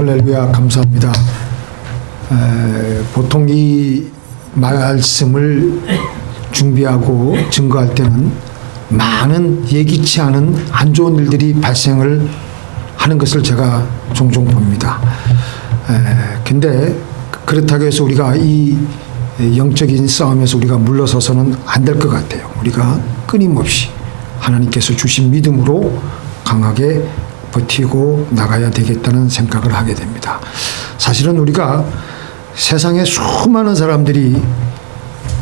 할렐루야, 감사합니다. 보통 이 말씀을 준비하고 증거할 때는 많은 예기치 않은 안 좋은 일들이 발생을 하는 것을 제가 종종 봅니다. 근데 그렇다고 해서 우리가 이 영적인 싸움에서 우리가 물러서서는 안 될 것 같아요. 우리가 끊임없이 하나님께서 주신 믿음으로 강하게 버티고 나가야 되겠다는 생각을 하게 됩니다. 사실은 우리가 세상에 수많은 사람들이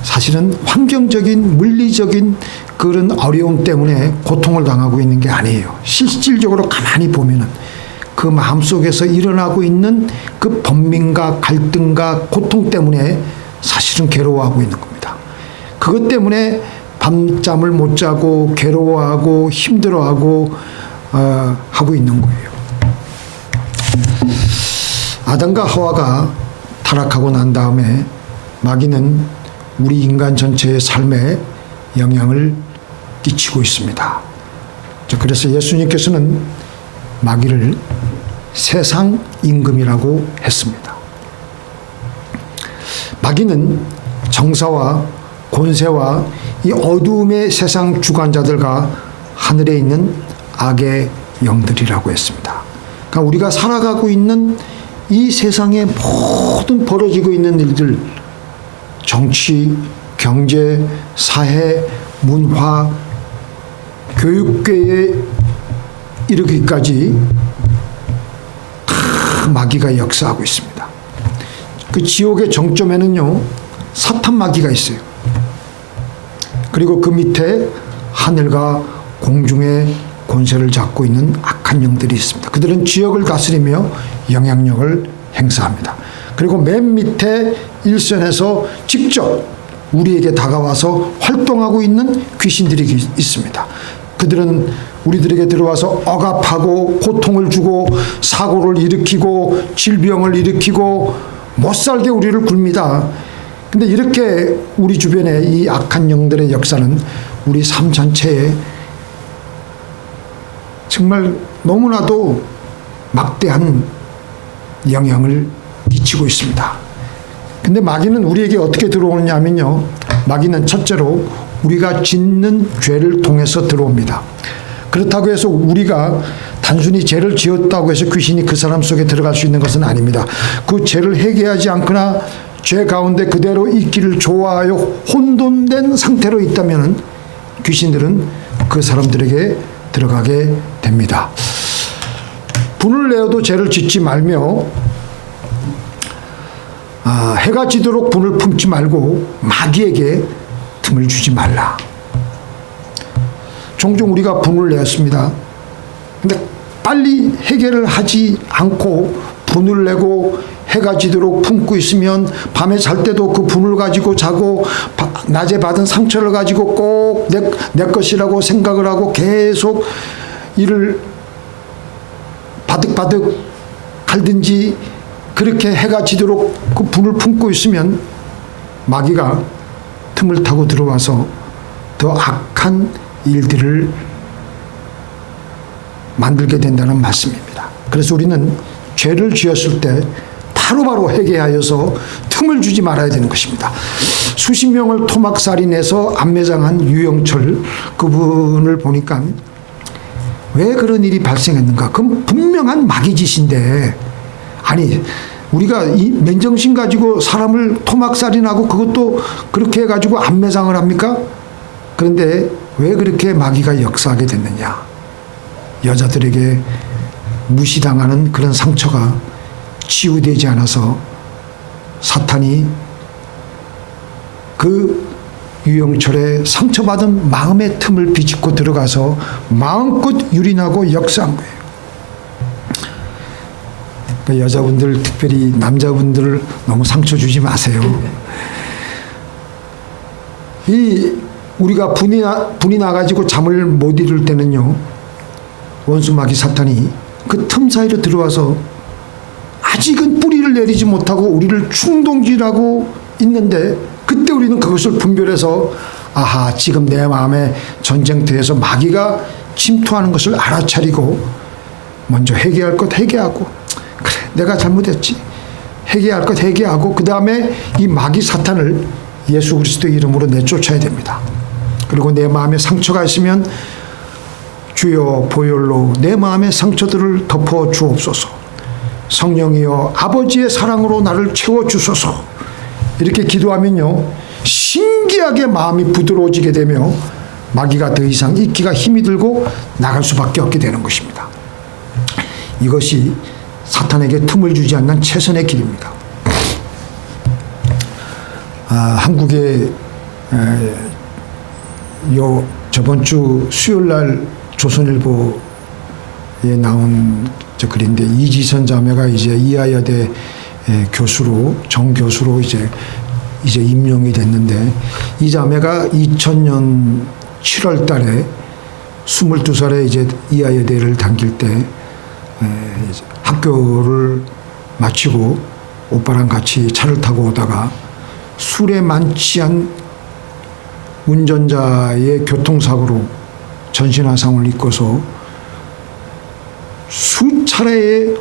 사실은 환경적인 물리적인 그런 어려움 때문에 고통을 당하고 있는 게 아니에요. 실질적으로 가만히 보면은 그 마음속에서 일어나고 있는 그 번민과 갈등과 고통 때문에 사실은 괴로워하고 있는 겁니다. 그것 때문에 밤잠을 못 자고 괴로워하고 힘들어하고 하고 있는 거예요. 아담과 하와가 타락하고 난 다음에 마귀는 우리 인간 전체의 삶에 영향을 끼치고 있습니다. 그래서 예수님께서는 마귀를 세상 임금이라고 했습니다. 마귀는 정사와 권세와 이 어두움의 세상 주관자들과 하늘에 있는 악의 영들이라고 했습니다. 그러니까 우리가 살아가고 있는 이 세상에 모든 벌어지고 있는 일들, 정치, 경제, 사회, 문화, 교육계에 이르기까지 다 마귀가 역사하고 있습니다. 그 지옥의 정점에는요, 사탄 마귀가 있어요. 그리고 그 밑에 하늘과 공중의 권세를 잡고 있는 악한 영들이 있습니다. 그들은 지역을 다스리며 영향력을 행사합니다. 그리고 맨 밑에 일선에서 직접 우리에게 다가와서 활동하고 있는 귀신들이 있습니다. 그들은 우리들에게 들어와서 억압하고 고통을 주고 사고를 일으키고 질병을 일으키고 못살게 우리를 굴립니다. 근데 이렇게 우리 주변에 이 악한 영들의 역사는 우리 삶 전체에 정말 너무나도 막대한 영향을 끼치고 있습니다. 근데 마귀는 우리에게 어떻게 들어오느냐 하면요, 마귀는 첫째로 우리가 짓는 죄를 통해서 들어옵니다. 그렇다고 해서 우리가 단순히 죄를 지었다고 해서 귀신이 그 사람 속에 들어갈 수 있는 것은 아닙니다. 그 죄를 회개하지 않거나 죄 가운데 그대로 있기를 좋아하여 혼돈된 상태로 있다면 귀신들은 그 사람들에게 들어가게 됩니다. 분을 내어도 죄를 짓지 말며 해가 지도록 분을 품지 말고 마귀에게 틈을 주지 말라. 종종 우리가 분을 내었습니다. 근데 빨리 해결을 하지 않고 분을 내고 해가 지도록 품고 있으면 밤에 잘 때도 그 분을 가지고 자고 낮에 받은 상처를 가지고 꼭 내 것이라고 생각을 하고 계속 이를 바득바득 갈든지 그렇게 해가 지도록 그 분을 품고 있으면 마귀가 틈을 타고 들어와서 더 악한 일들을 만들게 된다는 말씀입니다. 그래서 우리는 죄를 지었을 때 바로바로 회개하여서 틈을 주지 말아야 되는 것입니다. 수십 명을 토막살인해서 암매장한 유영철 그분을 보니까 왜 그런 일이 발생했는가? 그럼 분명한 마귀 짓인데, 아니 우리가 이 맨정신 가지고 사람을 토막살인하고 그것도 그렇게 해가지고 암매장을 합니까? 그런데 왜 그렇게 마귀가 역사하게 됐느냐? 여자들에게 무시당하는 그런 상처가 치유되지 않아서 사탄이 그 유영철의 상처받은 마음의 틈을 비집고 들어가서 마음껏 유린하고 역사한 거예요. 그러니까 여자분들, 특별히 남자분들 너무 상처 주지 마세요. 우리가 분이 나가지고 잠을 못 이룰 때는요, 원수 마귀 사탄이 그 틈 사이로 들어와서 아직은 뿌리를 내리지 못하고 우리를 충동질하고 있는데, 그때 우리는 그것을 분별해서 아하, 지금 내 마음의 전쟁터에서 마귀가 침투하는 것을 알아차리고 먼저 회개할 것 회개하고, 그래 내가 잘못했지. 회개할 것 회개하고 그 다음에 이 마귀 사탄을 예수 그리스도의 이름으로 내쫓아야 됩니다. 그리고 내 마음에 상처가 있으면 주여 보혈로 내 마음의 상처들을 덮어 주옵소서. 성령이여 아버지의 사랑으로 나를 채워주소서. 이렇게 기도하면요, 신기하게 마음이 부드러워지게 되며 마귀가 더 이상 있기가 힘이 들고 나갈 수밖에 없게 되는 것입니다. 이것이 사탄에게 틈을 주지 않는 최선의 길입니다. 한국에 저번 주 수요일 날 조선일보에 나온 저 글인데, 이지선 자매가 이제 이하여대 교수로, 정교수로 이제 임명이 됐는데, 이 자매가 2000년 7월 달에 22살에 이제 이하여대를 다닐 때 학교를 마치고 오빠랑 같이 차를 타고 오다가 술에 만취한 운전자의 교통사고로 전신화상을 입고서 수차례의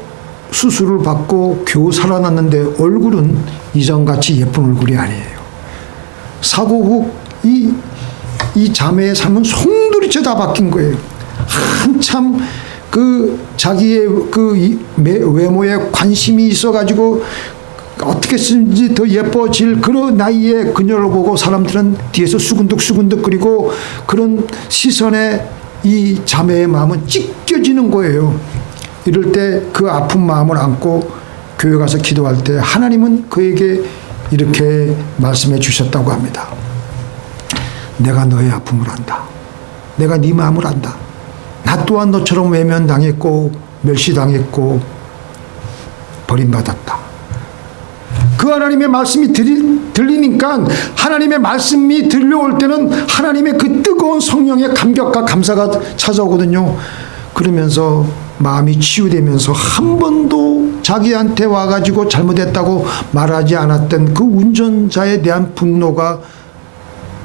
수술을 받고 겨우 살아났는데 얼굴은 이전같이 예쁜 얼굴이 아니에요. 사고 후 이 자매의 삶은 송두리째 다 바뀐 거예요. 한참 자기의 외모에 관심이 있어가지고 어떻게 쓰는지 더 예뻐질 그런 나이에 그녀를 보고 사람들은 뒤에서 수근득수근득 그리고 그런 시선에 이 자매의 마음은 찢겨지는 거예요. 이럴 때 그 아픈 마음을 안고 교회 가서 기도할 때 하나님은 그에게 이렇게 말씀해 주셨다고 합니다. 내가 너의 아픔을 안다. 내가 네 마음을 안다. 나 또한 너처럼 외면당했고 멸시당했고 버림받았다. 그 하나님의 말씀이 들리니까 하나님의 말씀이 들려올 때는 하나님의 그 뜨거운 성령의 감격과 감사가 찾아오거든요. 그러면서 마음이 치유되면서 한 번도 자기한테 와가지고 잘못했다고 말하지 않았던 그 운전자에 대한 분노가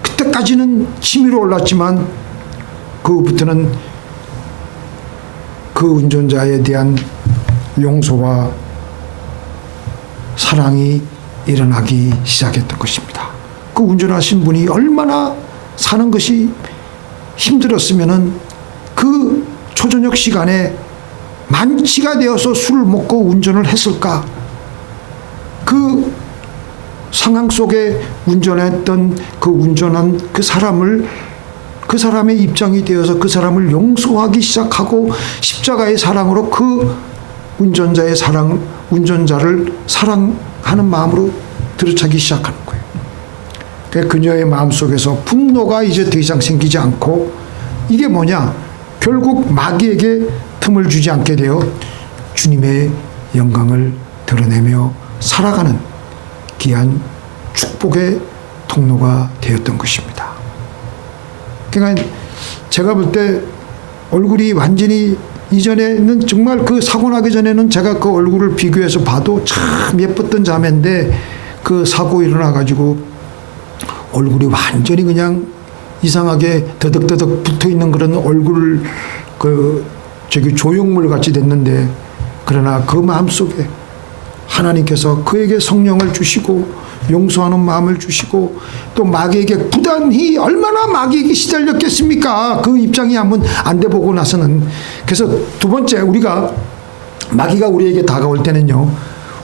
그때까지는 치밀어 올랐지만 그부터는 그 운전자에 대한 용서와 사랑이 일어나기 시작했던 것입니다. 그 운전하신 분이 얼마나 사는 것이 힘들었으면은 그 초저녁 시간에 만취가 되어서 술을 먹고 운전을 했을까? 그 상황 속에 운전했던 그 운전한 그 사람의 입장이 되어서 그 사람을 용서하기 시작하고 십자가의 사랑으로 그 운전자를 사랑하는 마음으로 들어차기 시작하는 거예요. 그녀의 마음속에서 분노가 이제 더 이상 생기지 않고, 이게 뭐냐? 결국 마귀에게 틈을 주지 않게 되어 주님의 영광을 드러내며 살아가는 귀한 축복의 통로가 되었던 것입니다. 그러니까 제가 볼 때 얼굴이 완전히, 이전에는 정말 그 사고 나기 전에는 제가 그 얼굴을 비교해서 봐도 참 예뻤던 자매인데, 그 사고 일어나가지고 얼굴이 완전히 그냥 이상하게 더덕더덕 붙어 있는 그런 얼굴, 조형물 같이 됐는데, 그러나 그 마음속에 하나님께서 그에게 성령을 주시고 용서하는 마음을 주시고, 또 마귀에게 부단히 얼마나 마귀에게 시달렸겠습니까? 그 입장이 한번 안 돼 보고 나서는. 그래서 두 번째, 마귀가 우리에게 다가올 때는요,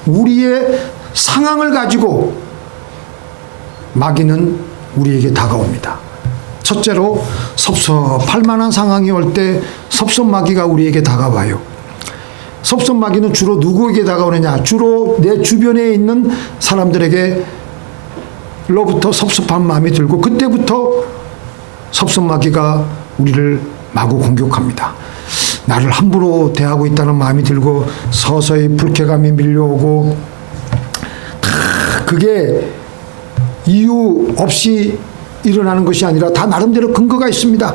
우리의 상황을 가지고 마귀는 우리에게 다가옵니다. 첫째로 섭섭할 만한 상황이 올 때 섭섭마귀가 우리에게 다가와요. 섭섭마귀는 주로 누구에게 다가오느냐? 주로 내 주변에 있는 사람들에게로부터 섭섭한 마음이 들고, 그때부터 섭섭마귀가 우리를 마구 공격합니다. 나를 함부로 대하고 있다는 마음이 들고 서서히 불쾌감이 밀려오고, 그게 이유 없이 일어나는 것이 아니라 다 나름대로 근거가 있습니다.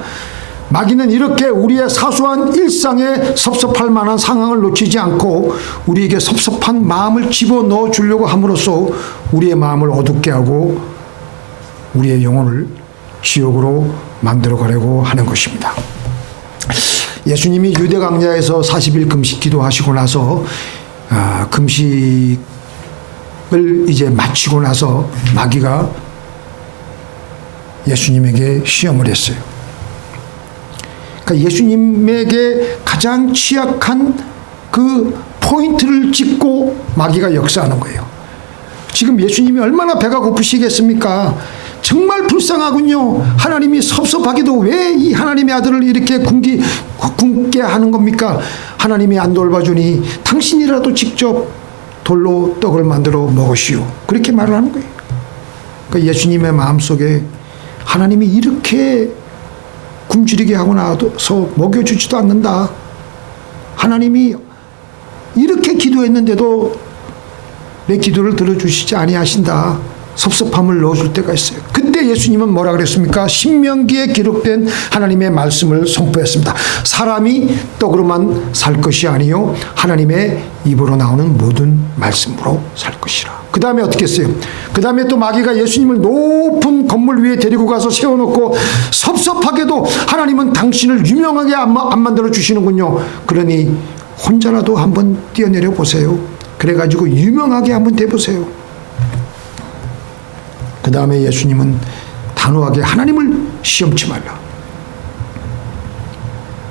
마귀는 이렇게 우리의 사소한 일상에 섭섭할 만한 상황을 놓치지 않고 우리에게 섭섭한 마음을 집어넣어 주려고 함으로써 우리의 마음을 어둡게 하고 우리의 영혼을 지옥으로 만들어 가려고 하는 것입니다. 예수님이 유대 광야에서 40일 금식 기도하시고 나서 금식을 이제 마치고 나서 마귀가 예수님에게 시험을 했어요. 그러니까 예수님에게 가장 취약한 그 포인트를 짚고 마귀가 역사하는 거예요. 지금 예수님이 얼마나 배가 고프시겠습니까? 정말 불쌍하군요. 하나님이 섭섭하게도 왜 이 하나님의 아들을 이렇게 굶게 하는 겁니까? 하나님이 안 돌봐주니 당신이라도 직접 돌로 떡을 만들어 먹으시오. 그렇게 말을 하는 거예요. 그러니까 예수님의 마음속에 하나님이 이렇게 굶주리게 하고 나서 먹여주지도 않는다. 하나님이 이렇게 기도했는데도 내 기도를 들어주시지 아니하신다. 섭섭함을 넣어줄 때가 있어요. 그때 예수님은 뭐라 그랬습니까? 신명기에 기록된 하나님의 말씀을 선포했습니다. 사람이 떡으로만 살 것이 아니요 하나님의 입으로 나오는 모든 말씀으로 살 것이라. 그 다음에 어떻게 했어요? 그 다음에 또 마귀가 예수님을 높은 건물 위에 데리고 가서 세워놓고 섭섭하게도 하나님은 당신을 유명하게 안 만들어 주시는군요. 그러니 혼자라도 한번 뛰어내려 보세요. 그래가지고 유명하게 한번 돼보세요. 그 다음에 예수님은 단호하게 하나님을 시험치 말라.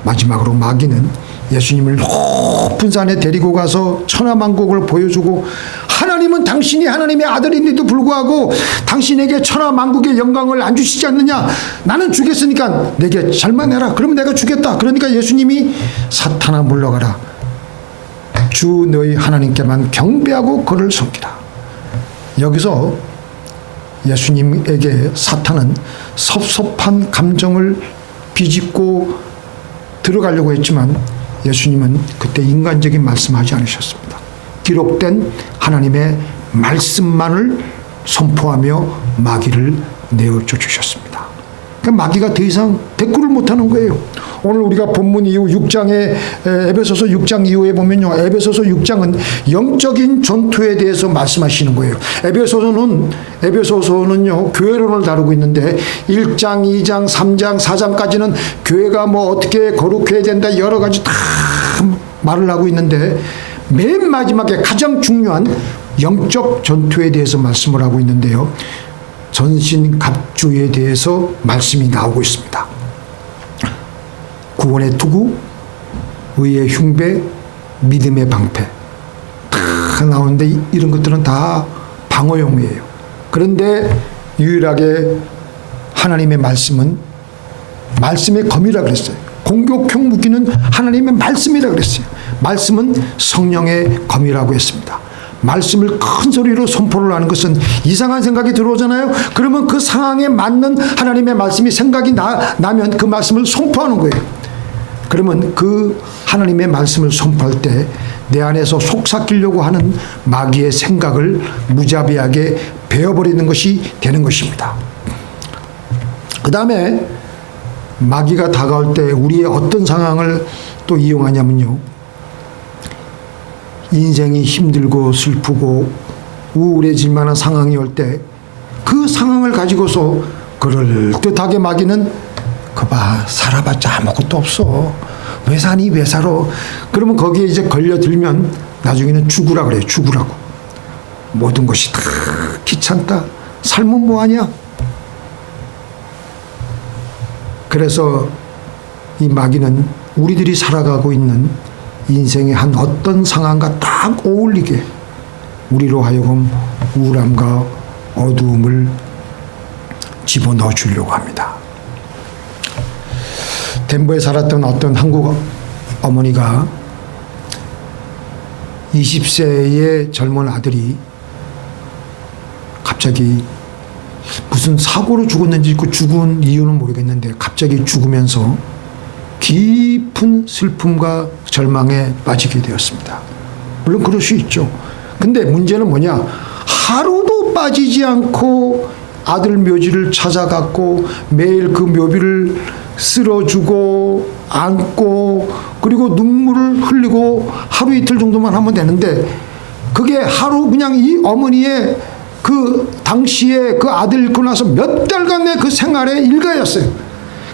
마지막으로 마귀는 예수님을 높은 산에 데리고 가서 천하만국을 보여주고 하나님은 당신이 하나님의 아들인데도 불구하고 당신에게 천하만국의 영광을 안 주시지 않느냐. 나는 주겠으니까 내게 잘만 해라. 그러면 내가 주겠다. 그러니까 예수님이 사탄아 물러가라. 주 너희 하나님께만 경배하고 그를 섬기라. 여기서 예수님에게 사탄은 섭섭한 감정을 비집고 들어가려고 했지만 예수님은 그때 인간적인 말씀하지 않으셨습니다. 기록된 하나님의 말씀만을 선포하며 마귀를 내어줘 주셨습니다. 그러니까 마귀가 더 이상 대꾸를 못하는 거예요. 오늘 우리가 본문 이후 6장에 에베소서 6장 이후에 보면요. 에베소서 6장은 영적인 전투에 대해서 말씀하시는 거예요. 에베소서는요. 교회론을 다루고 있는데 1장, 2장, 3장, 4장까지는 교회가 뭐 어떻게 거룩해야 된다 여러 가지 다 말을 하고 있는데 맨 마지막에 가장 중요한 영적 전투에 대해서 말씀을 하고 있는데요. 전신갑주에 대해서 말씀이 나오고 있습니다. 구원의 투구, 의의 흉배, 믿음의 방패 다 나오는데 이런 것들은 다 방어용이에요. 그런데 유일하게 하나님의 말씀은 말씀의 검이라 그랬어요. 공격형 무기는 하나님의 말씀이라 그랬어요. 말씀은 성령의 검이라고 했습니다. 말씀을 큰 소리로 선포를 하는 것은 이상한 생각이 들어오잖아요. 그러면 그 상황에 맞는 하나님의 말씀이 생각이 나면 그 말씀을 선포하는 거예요. 그러면 그 하나님의 말씀을 선포할 때 내 안에서 속삭이려고 하는 마귀의 생각을 무자비하게 베어버리는 것이 되는 것입니다. 그 다음에 마귀가 다가올 때 우리의 어떤 상황을 또 이용하냐면요. 인생이 힘들고 슬프고 우울해질 만한 상황이 올 때 그 상황을 가지고서 그럴듯하게 마귀는 그봐 살아봤자 아무것도 없어. 왜 사니 왜 살아. 그러면 거기에 이제 걸려들면 나중에는 죽으라 그래요. 죽으라고. 모든 것이 다 귀찮다. 삶은 뭐하냐. 그래서 이 마귀는 우리들이 살아가고 있는 인생의 한 어떤 상황과 딱 어울리게 우리로 하여금 우울함과 어두움을 집어넣어 주려고 합니다. 덴버에 살았던 어떤 한국 어머니가 20세의 젊은 아들이 갑자기 무슨 사고로 죽었는지 그 죽은 이유는 모르겠는데 갑자기 죽으면서 깊은 슬픔과 절망에 빠지게 되었습니다. 물론 그럴 수 있죠. 근데 문제는 뭐냐. 하루도 빠지지 않고 아들 묘지를 찾아갔고 매일 그 묘비를 쓸어주고 안고 그리고 눈물을 흘리고 하루 이틀 정도만 하면 되는데 그게 하루 그냥 이 어머니의 그 당시에 그 아들 잃고 나서 몇 달간의 그 생활의 일과였어요.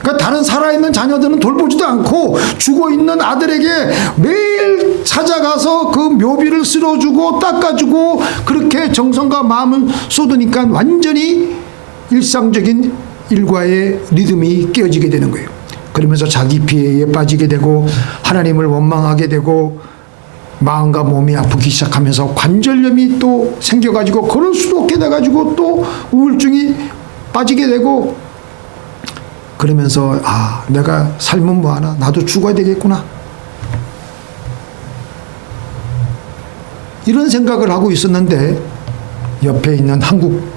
그러니까 그 다른 살아있는 자녀들은 돌보지도 않고 죽어있는 아들에게 매일 찾아가서 그 묘비를 쓸어주고 닦아주고 그렇게 정성과 마음을 쏟으니까 완전히 일상적인 일과의 리듬이 깨어지게 되는 거예요. 그러면서 자기 피해에 빠지게 되고 하나님을 원망하게 되고 마음과 몸이 아프기 시작하면서 관절염이 또 생겨가지고 걸을 수도 없게 돼가지고 또 우울증이 빠지게 되고 그러면서 내가 삶은 뭐하나 나도 죽어야 되겠구나 이런 생각을 하고 있었는데 옆에 있는 한국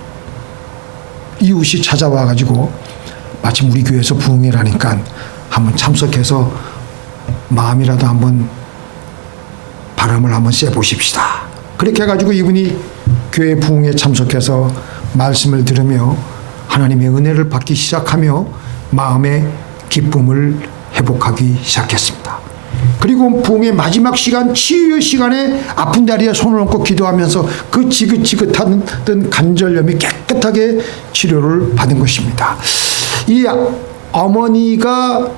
이웃이 찾아와 가지고 마침 우리 교회에서 부흥회라니까 한번 참석해서 마음이라도 한번 바람을 한번 쐬보십시다. 그렇게 해가지고 이분이 교회 부흥회에 참석해서 말씀을 들으며 하나님의 은혜를 받기 시작하며 마음의 기쁨을 회복하기 시작했습니다. 그리고 부흥의 마지막 시간 치유의 시간에 아픈 다리에 손을 얹고 기도하면서 그 지긋지긋한 관절염이 깨끗하게 치료를 받은 것입니다. 이 어머니의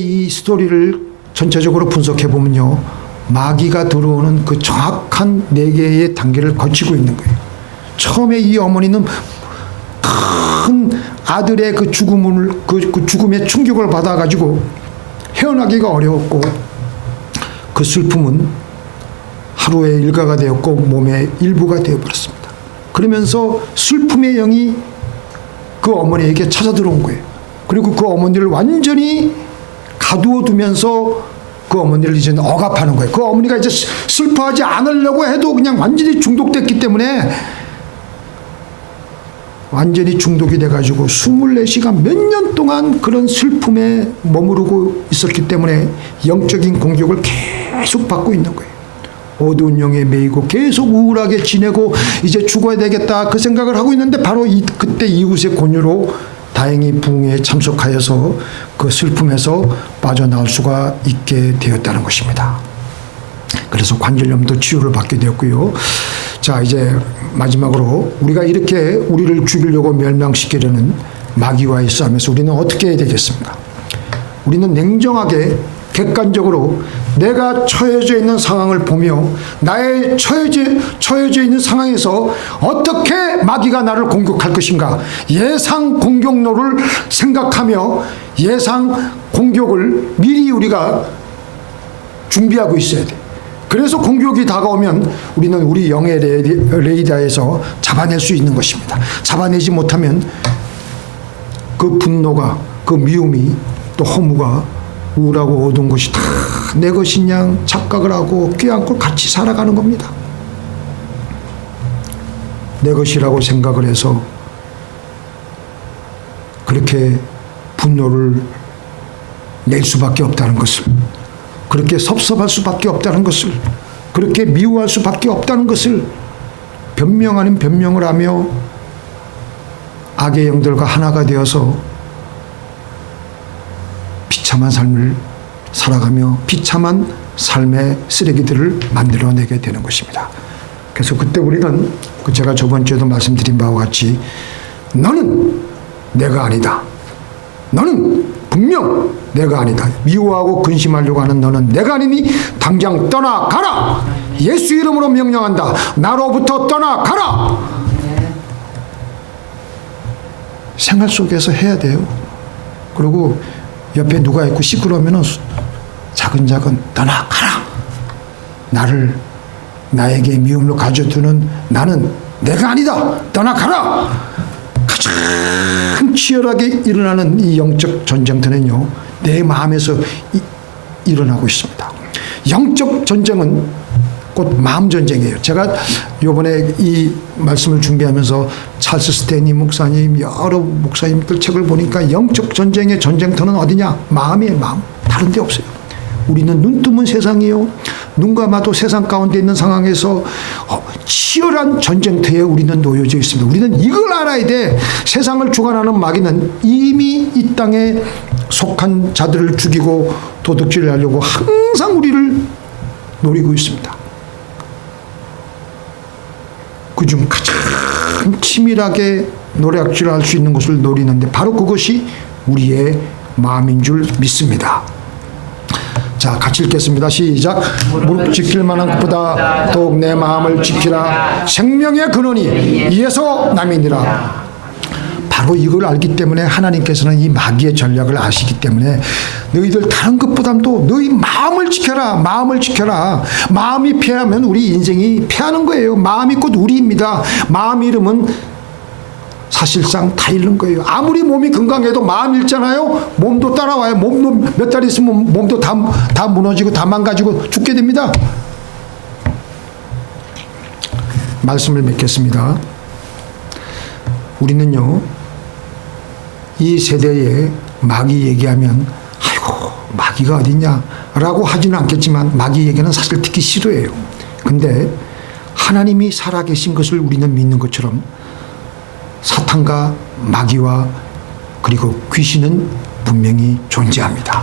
이 스토리를 전체적으로 분석해 보면요, 마귀가 들어오는 그 정확한 4개의 단계를 거치고 있는 거예요. 처음에 이 어머니는 큰 아들의 그 죽음의 충격을 받아가지고 헤어나기가 어려웠고 그 슬픔은 하루의 일과가 되었고 몸의 일부가 되어버렸습니다. 그러면서 슬픔의 영이 그 어머니에게 찾아 들어온 거예요. 그리고 그 어머니를 완전히 가두어 두면서 그 어머니를 이제 억압하는 거예요. 그 어머니가 이제 슬퍼하지 않으려고 해도 그냥 완전히 중독됐기 때문에 완전히 중독이 돼가지고 24시간 몇 년 동안 그런 슬픔에 머무르고 있었기 때문에 영적인 공격을 계속 받고 있는 거예요. 어두운 영에 매이고 계속 우울하게 지내고 이제 죽어야 되겠다 그 생각을 하고 있는데 바로 그때 이웃의 권유로 다행히 부흥회에 참석하여서 그 슬픔에서 빠져나올 수가 있게 되었다는 것입니다. 그래서 관절염도 치유를 받게 되었고요. 자, 이제 마지막으로 우리가 이렇게 우리를 죽이려고 멸망시키려는 마귀와의 싸움에서 우리는 어떻게 해야 되겠습니까? 우리는 냉정하게 객관적으로 내가 처해져 있는 상황을 보며 나의 처해져 있는 상황에서 어떻게 마귀가 나를 공격할 것인가 예상 공격로를 생각하며 예상 공격을 미리 우리가 준비하고 있어야 돼. 그래서 공격이 다가오면 우리는 우리 영의 레이더에서 잡아낼 수 있는 것입니다. 잡아내지 못하면 그 분노가 그 미움이 또 허무가 우울하고 어두운 것이 다 내 것인 양 착각을 하고 껴안고 같이 살아가는 겁니다. 내 것이라고 생각을 해서 그렇게 분노를 낼 수밖에 없다는 것을, 그렇게 섭섭할 수밖에 없다는 것을, 그렇게 미워할 수밖에 없다는 것을 변명 아닌 변명을 하며 악의 영들과 하나가 되어서 비참한 삶을 살아가며 비참한 삶의 쓰레기들을 만들어내게 되는 것입니다. 그래서 그때 우리는 제가 저번 주에도 말씀드린 바와 같이 너는 내가 아니다. 너는 분명 내가 아니다. 미워하고 근심하려고 하는 너는 내가 아니니 당장 떠나가라. 예수 이름으로 명령한다. 나로부터 떠나가라. 생활 속에서 해야 돼요. 그리고 옆에 누가 있고 시끄러우면 차근차근 떠나가라. 나에게 미움을 가져두는 나는 내가 아니다. 떠나가라. 가장 치열하게 일어나는 이 영적 전쟁터는요, 내 마음에서 일어나고 있습니다. 영적 전쟁은 곧 마음 전쟁이에요. 제가 이번에 이 말씀을 준비하면서 찰스 스테니 목사님, 여러 목사님들 책을 보니까 영적 전쟁의 전쟁터는 어디냐? 마음이에요. 마음. 다른 데 없어요. 우리는 눈 뜨면 세상이요, 눈 감아도 세상 가운데 있는 상황에서 치열한 전쟁터에 우리는 놓여져 있습니다. 우리는 이걸 알아야 돼. 세상을 주관하는 마귀는 이미 이 땅에 속한 자들을 죽이고 도둑질을 하려고 항상 우리를 노리고 있습니다. 그중 가장 치밀하게 노략질할 수 있는 것을 노리는데 바로 그것이 우리의 마음인 줄 믿습니다. 자, 같이 읽겠습니다. 시작. 무릎 지킬 만한 것보다 더욱 내 마음을 지키라. 생명의 근원이 이에서 남이니라. 바로 이걸 알기 때문에 하나님께서는 이 마귀의 전략을 아시기 때문에 너희들 다른 것보다도 너희 마음을 지켜라. 마음을 지켜라. 마음이 패하면 우리 인생이 패하는 거예요. 마음이 곧 우리입니다. 마음 잃으면 사실상 다 잃는 거예요. 아무리 몸이 건강해도 마음 잃잖아요. 몸도 따라와요. 몸도 몇 달 있으면 몸도 다 무너지고 다 망가지고 죽게 됩니다. 말씀을 맺겠습니다. 우리는요, 이 세대에 마귀 얘기하면 아이고 마귀가 어딨냐 라고 하지는 않겠지만 마귀 얘기는 사실 듣기 싫어해요. 근데 하나님이 살아계신 것을 우리는 믿는 것처럼 사탄과 마귀와 그리고 귀신은 분명히 존재합니다.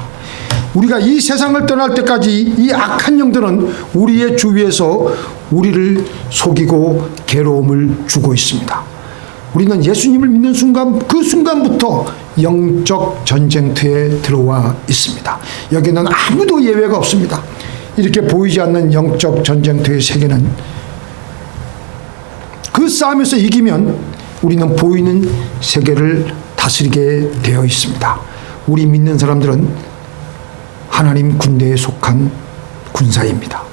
우리가 이 세상을 떠날 때까지 이 악한 영들은 우리의 주위에서 우리를 속이고 괴로움을 주고 있습니다. 우리는 예수님을 믿는 순간, 그 순간부터 영적 전쟁터에 들어와 있습니다. 여기는 아무도 예외가 없습니다. 이렇게 보이지 않는 영적 전쟁터의 세계는 그 싸움에서 이기면 우리는 보이는 세계를 다스리게 되어 있습니다. 우리 믿는 사람들은 하나님 군대에 속한 군사입니다.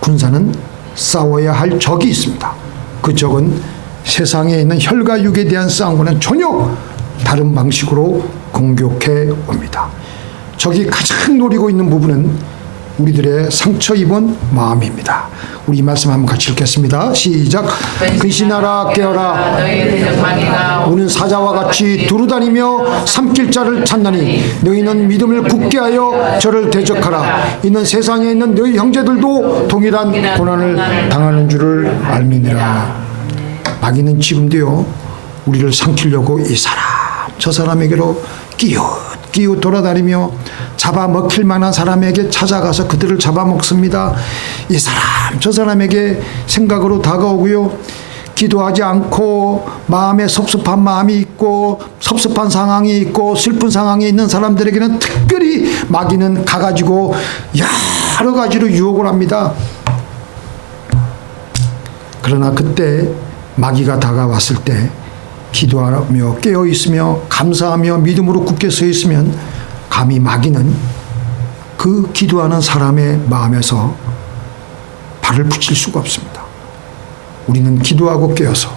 군사는 싸워야 할 적이 있습니다. 그 적은 세상에 있는 혈과 육에 대한 싸움과는 전혀 다른 방식으로 공격해 옵니다. 적이 가장 노리고 있는 부분은 우리들의 상처 입은 마음입니다. 우리 이 말씀 한번 같이 읽겠습니다. 시작. 근신하라 깨어라. 우리는 사자와 같이 두루다니며 삼킬 자를 찾나니 너희는 믿음을 굳게 하여 저를 대적하라. 이는 세상에 있는 너희 형제들도 동일한 고난을 당하는 줄을 알미니라. 마귀는 지금도요, 우리를 삼키려고 이 사람 저 사람에게로 끼웃 돌아다니며 잡아먹힐 만한 사람에게 찾아가서 그들을 잡아먹습니다. 이 사람 저 사람에게 생각으로 다가오고요, 기도하지 않고 마음에 섭섭한 마음이 있고 섭섭한 상황이 있고 슬픈 상황에 있는 사람들에게는 특별히 마귀는 가가지고 여러 가지로 유혹을 합니다. 그러나 그때 마귀가 다가왔을 때 기도하며 깨어있으며 감사하며 믿음으로 굳게 서 있으면 감히 마귀는 그 기도하는 사람의 마음에서 발을 붙일 수가 없습니다. 우리는 기도하고 깨어서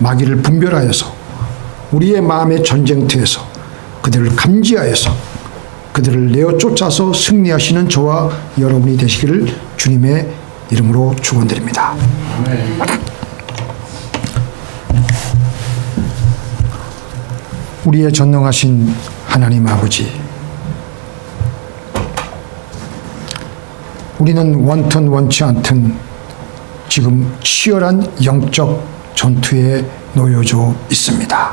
마귀를 분별하여서 우리의 마음의 전쟁터에서 그들을 감지하여서 그들을 내어 쫓아서 승리하시는 저와 여러분이 되시기를 주님의 이름으로 축원드립니다. 우리의 전능하신 하나님 아버지, 우리는 원튼 원치 않든 지금 치열한 영적 전투에 놓여져 있습니다.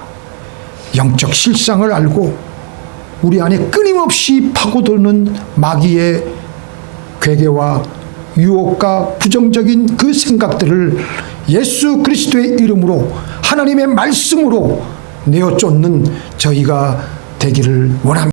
영적 실상을 알고 우리 안에 끊임없이 파고드는 마귀의 괴계와 유혹과 부정적인 그 생각들을 예수 그리스도의 이름으로 하나님의 말씀으로 내어 쫓는 저희가 되기를 원합니다.